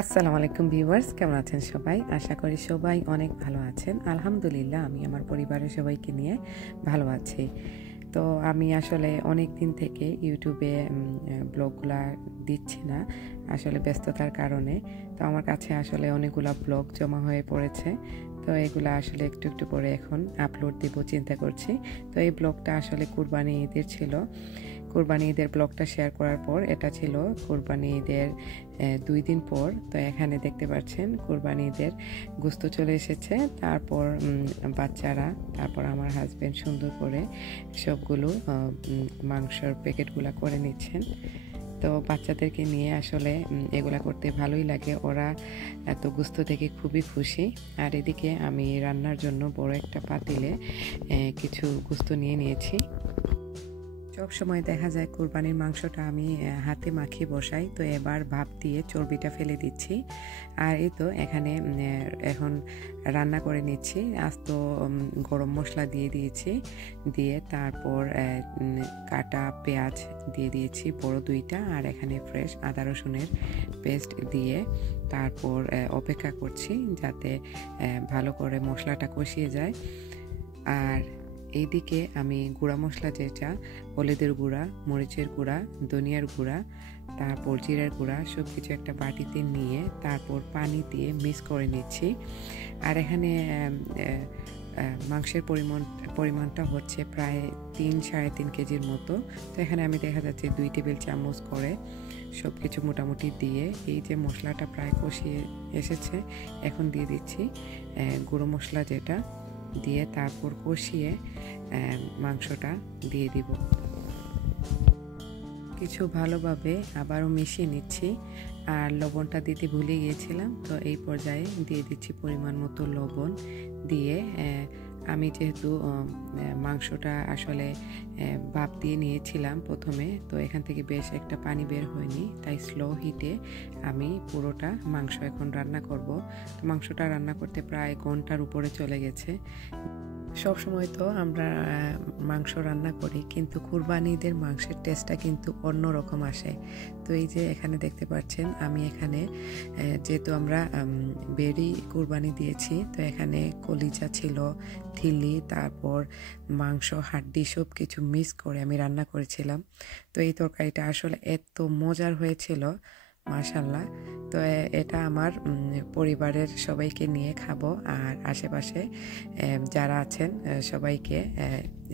আসসালামু আলাইকুম ভিউয়ার্স, কেমন আছেন সবাই? আশা করি সবাই অনেক ভালো আছেন। আলহামদুলিল্লাহ, আমি আমার পরিবারের সবাইকে নিয়ে ভালো আছি। তো আমি আসলে অনেক দিন থেকে ইউটিউবে ব্লগগুলা দিচ্ছি না, আসলে ব্যস্ততার কারণে। তো আমার কাছে আসলে অনেকগুলা ব্লগ জমা হয়ে পড়েছে। তো এগুলা আসলে একটু একটু করে এখন আপলোড দিব চিন্তা করছি। তো এই ব্লগটা আসলে কুরবানি ঈদের ছিল। কুরবানি ঈদের ব্লগটা শেয়ার করার পর এটা ছিল কুরবানি ঈদের 2 দিন পর। তো এখানে দেখতে পাচ্ছেন কুরবানি ঈদের গোশত চলে এসেছে, তারপর বাচ্চারা, তারপর আমার হাজব্যান্ড সুন্দর করে সবগুলো মাংসের প্যাকেটগুলো করে নিচ্ছেন। তো বাচ্চাদেরকে নিয়ে আসলে এগুলা করতে ভালোই লাগে, ওরা এত গোশত থেকে খুবই খুশি। আর এদিকে আমি রান্নার জন্য বড় একটা পাতিলে কিছু গোশত নিয়ে নিয়েছি। সব সময় দেখা যায় কুরবানির মাংসটা আমি হাতে মাখিয়ে বসাই, তো এবার ভাপ দিয়ে চর্বিটা ফেলে দিচ্ছি। আর এই তো এখানে এখন রান্না করে নিচ্ছি। আস্ত গরম মশলা দিয়ে দিয়েছি, দিয়ে তারপর কাটা পেঁয়াজ দিয়ে দিয়েছি বড় 2টা, আর এখানে ফ্রেশ আদা রসুনের পেস্ট দিয়ে তারপর অপেক্ষা করছি যাতে ভালো করে মশলাটা কষিয়ে যায়। আর এইদিকে আমি গুঁড়া মশলা, যেটা হলুদের গুঁড়া, মরিচের গুঁড়া, ধনিয়ার গুঁড়া, তারপর জিরার গুঁড়া, সব কিছু একটা বাটিতে নিয়ে তারপর পানি দিয়ে মিক্স করে নিচ্ছি। আর এখানে মাংসের পরিমাণটা হচ্ছে প্রায় 3-3.5 কেজির মতো। তো এখানে আমি দেখা যাচ্ছে 2 টেবিল চামচ করে সব কিছু মোটামুটি দিয়ে, এই যে মশলাটা প্রায় কষিয়ে এসেছে, এখন দিয়ে দিচ্ছি গুঁড়ো মশলা, যেটা দিয়ে তারপর কষিয়ে মাংসটা দিয়ে দিব। কিছু ভালোভাবে আবারও মিশিয়ে নিচ্ছি। আর লবণটা দিতে ভুলে গিয়েছিলাম, তো এই পর্যায়ে দিয়ে দিচ্ছি পরিমাণ মতো লবণ। দিয়ে আমি যেহেতু মাংসটা আসলে ভাপ দিয়ে নিয়েছিলাম প্রথমে, তো এখান থেকে বেশ একটা পানি বের হয়নি, তাই স্লো হিটে আমি পুরোটা মাংস এখন রান্না করব। তো মাংসটা রান্না করতে প্রায় ঘন্টার উপরে চলে গেছে। সব সময় তো আমরা মাংস রান্না করি, কিন্তু কুরবানি ঈদের মাংসের টেস্টটা কিন্তু অন্য রকম আসে। তো এই যে এখানে দেখতে পাচ্ছেন, আমি এখানে যেহেতু আমরা বেরি কুরবানি দিয়েছি, তো এখানে কলিজা ছিল, থিলি, তারপর মাংস, হাড্ডি সব কিছু মিক্স করে আমি রান্না করেছিলাম। তো এই তরকারিটা আসলে এত মজার হয়েছিল, মাশাল্লাহ। তো এটা আমার পরিবারের সবাইকে নিয়ে খাবো, আর আশেপাশে যারা আছেন সবাইকে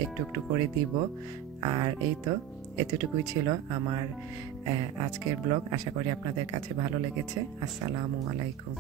একটু একটু করে দিব। আর এই তো এতটুকুই ছিল আমার আজকের ব্লগ। আশা করি আপনাদের কাছে ভালো লেগেছে। আসসালামু আলাইকুম।